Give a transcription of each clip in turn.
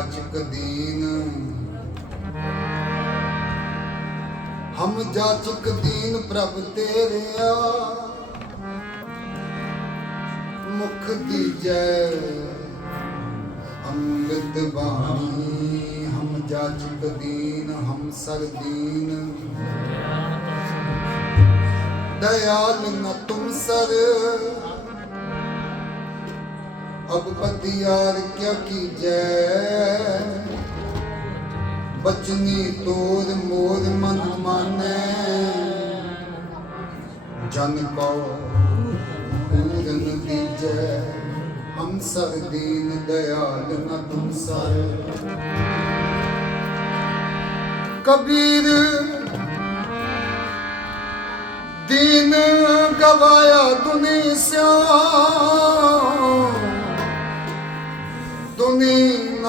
ਨਾਚਕ ਦੀਨ ਹਮ ਜਾਚਕ ਦੀਨ ਪ੍ਰਭ ਤੇਰਿਆ। ਮੁਖ ਦੀਜੈ ਅੰਮ੍ਰਿਤ ਬਾਣੀ। ਹਮ ਜਾਚਕ ਦੀਨ, ਹਮ ਸਰ ਦੀਨ। ਦਇਆਲ ਨ ਤੁਮ ਸਰ। ਅਬ ਪਤਿਆਰ ਕਿਆ ਕੀਜੈ? ਬਚਨੀ ਤੋਰ ਮੋਰ ਮਨ ਮਾਨੈ। ਜਨ ਪਾਉ ਪੂਰਨ ਬੀਜੈ ਹਮ ਸਰ ਦੀਨ ਦਇਆਲ ਨ ਤੁਮ ਸਰ। ਕਬੀਰ ਦੀਨ ਗਵਾਇਆ ਦੁਨੀ ਸਿਆ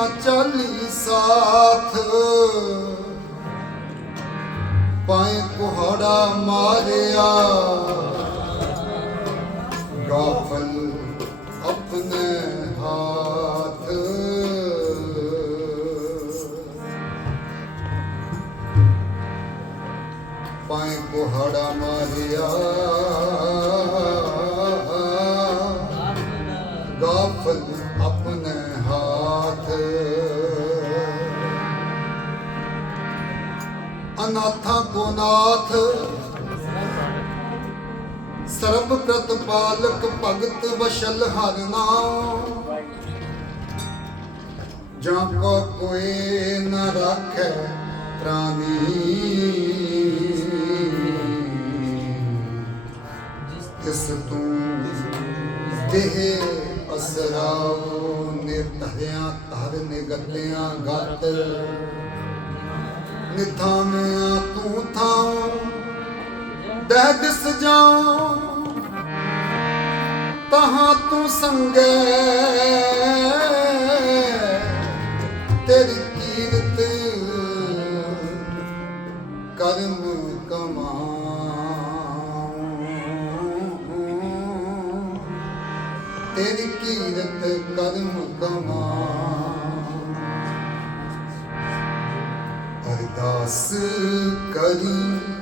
ਨਾ ਚਾਲੀ ਸਾਥ। ਪਾਏ ਕੋਹੜਾ ਮਾਰਿਆ ਗਾਫਲ ਆਪਣੇ ਹੱਥ। ਪਾਏ ਕੋਹੜਾ ਮਾਰਿਆ ਅਨਾਥਾਂ ਕੋ ਨਾਥ। ਸਰਬ ਪ੍ਰਤਪਾਲਕ ਭਗਤ ਵਸ਼ਲ ਹਰ ਨਾਮ। ਜਾਂ ਕੋ ਕੋਈ ਨ ਰੱਖੈ ਪ੍ਰਾਨੀ। ਜਿਸ ਤੂੰ ਦੇਹ ਅਸਰਾਉ ਨਿਰਧਿਆ ਤਰ ਨਿਗਤਿਆਂ ਗਤ। ਨਿਥਾਨਿਆ ਤੂੰ ਥਾਂ ਦਹਿ ਦਿਸ ਜਾਉ। ਤਹਾਂ ਤੂੰ ਸੰਗੇ, ਤੇਰੀ ਕੀਰਤ ਕਰਮ ਕਮਾਉ। ਤੇਰੀ ਕੀਰਤ ਕਰਮ ਕਮਾਉ। अरदास करी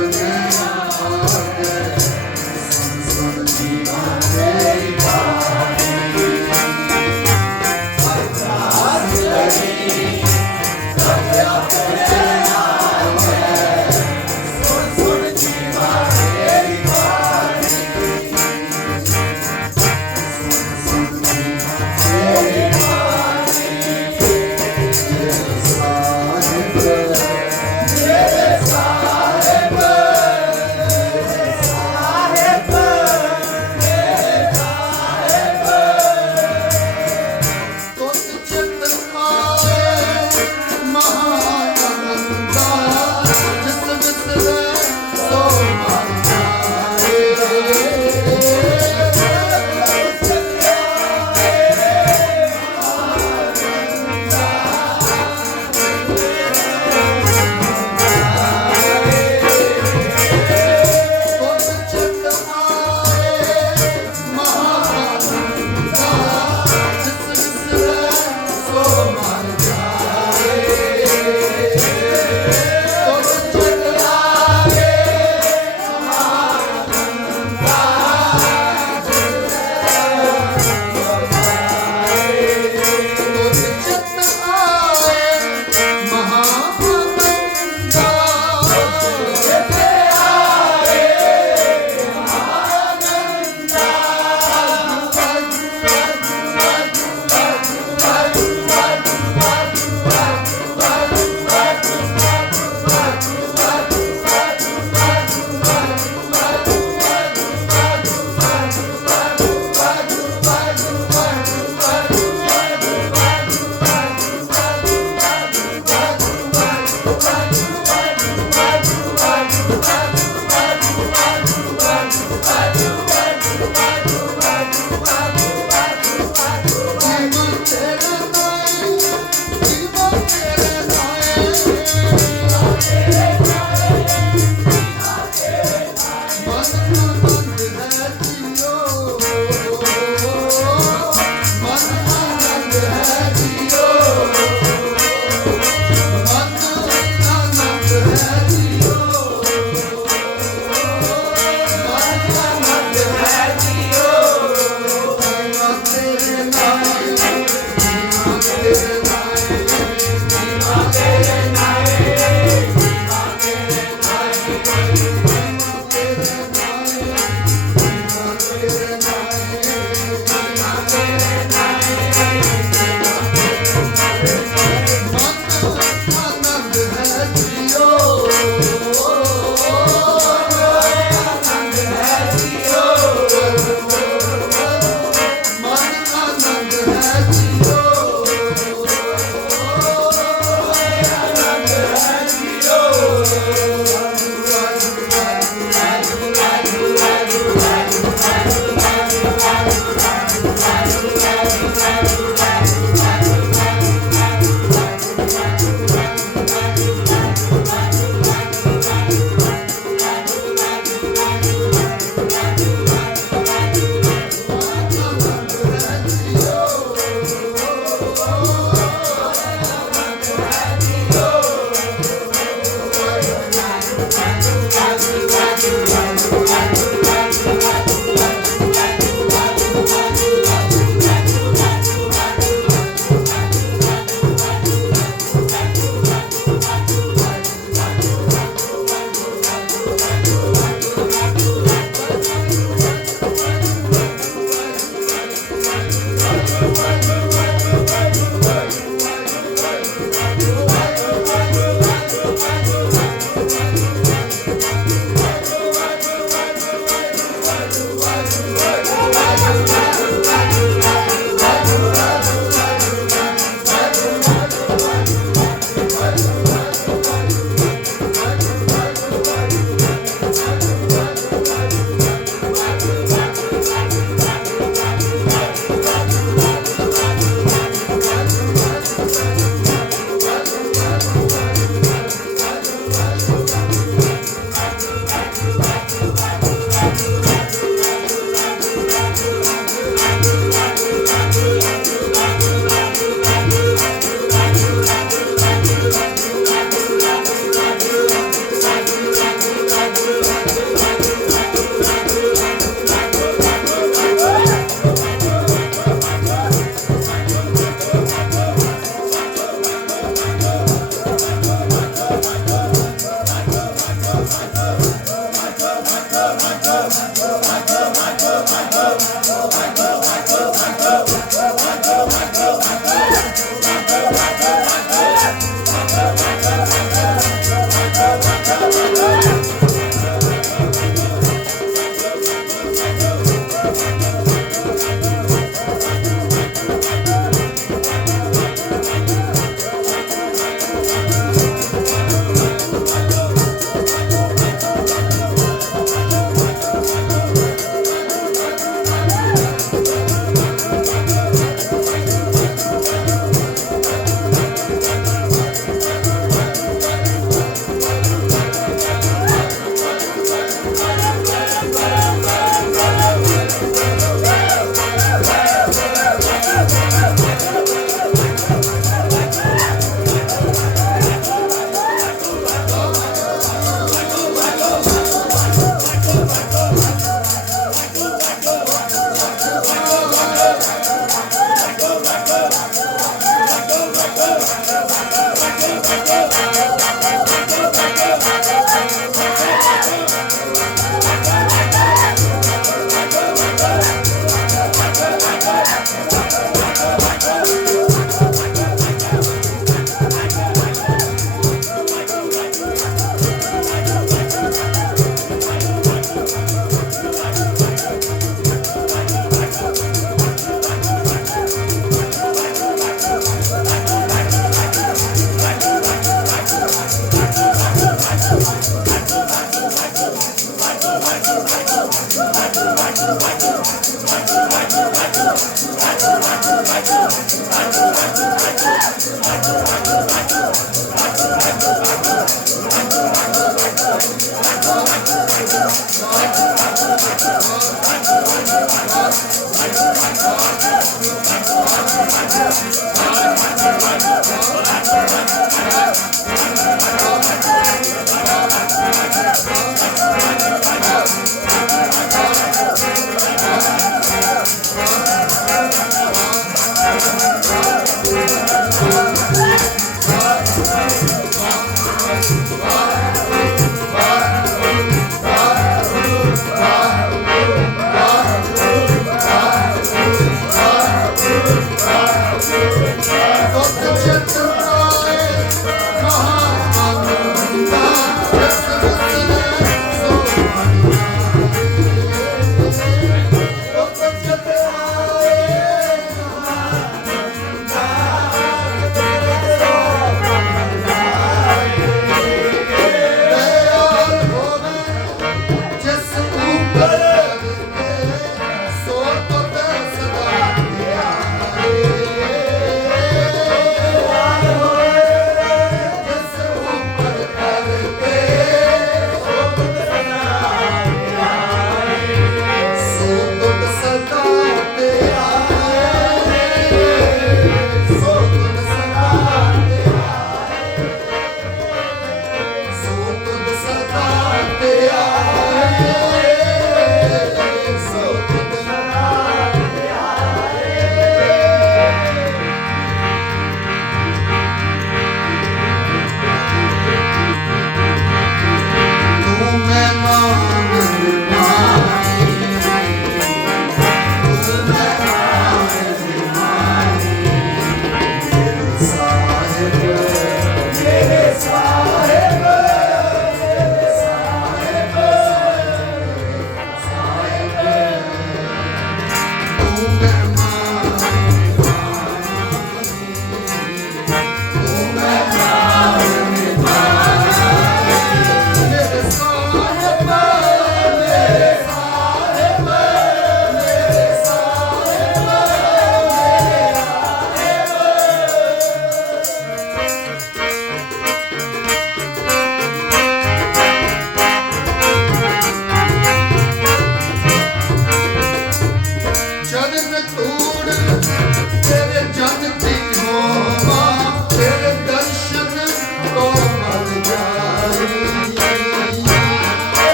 Amen.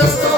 Mr.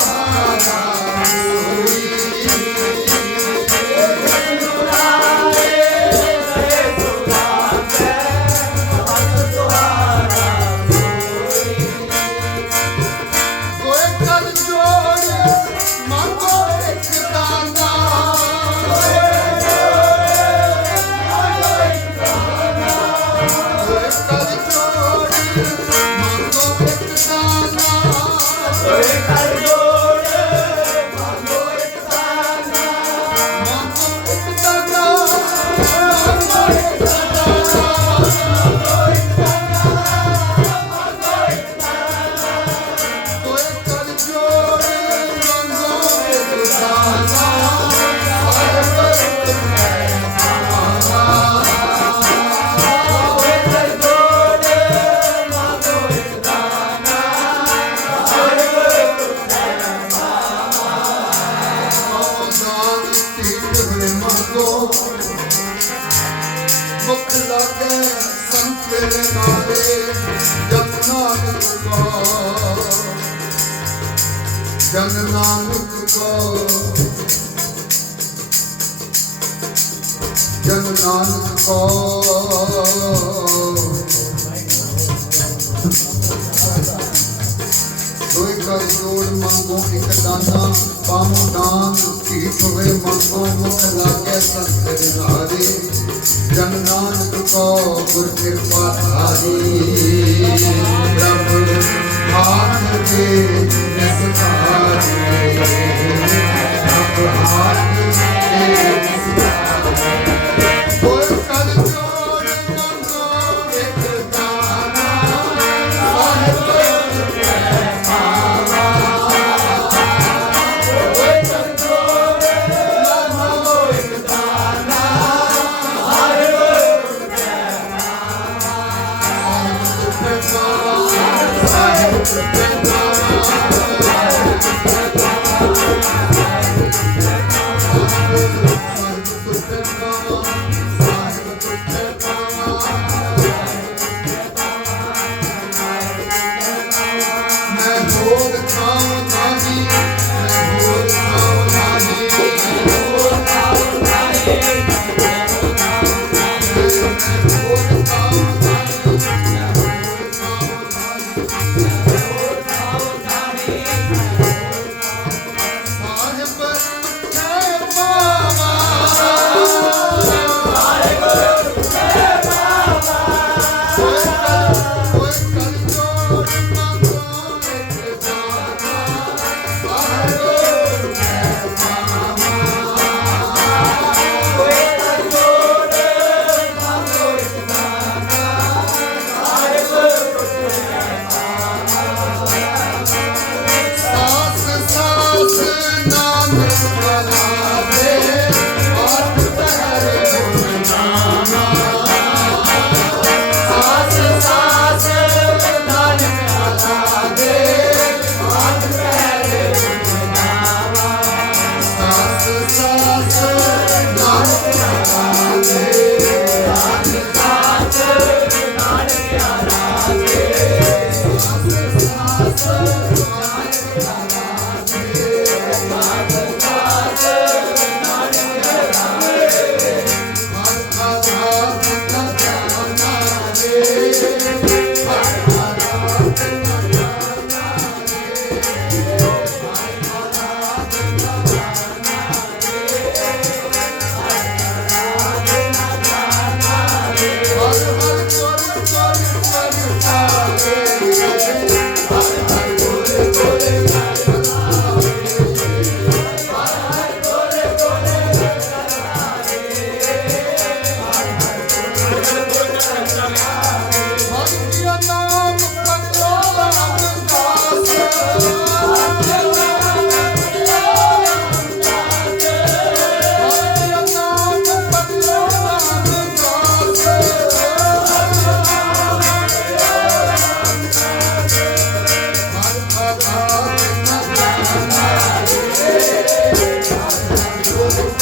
Allah. ਧਾਰੇ ਜਨ ਨਾਨਕ ਕੋ ਗੁਰ ਕਿਰਪਾ ਧਾਰੀ। ਪ੍ਰਭ ਹਾਥ ਤੇ ਨਿਸ ਧਾਰੇ ਪ੍ਰਭ ਹਾਥ ਤੇ ਨਿਸ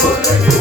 Put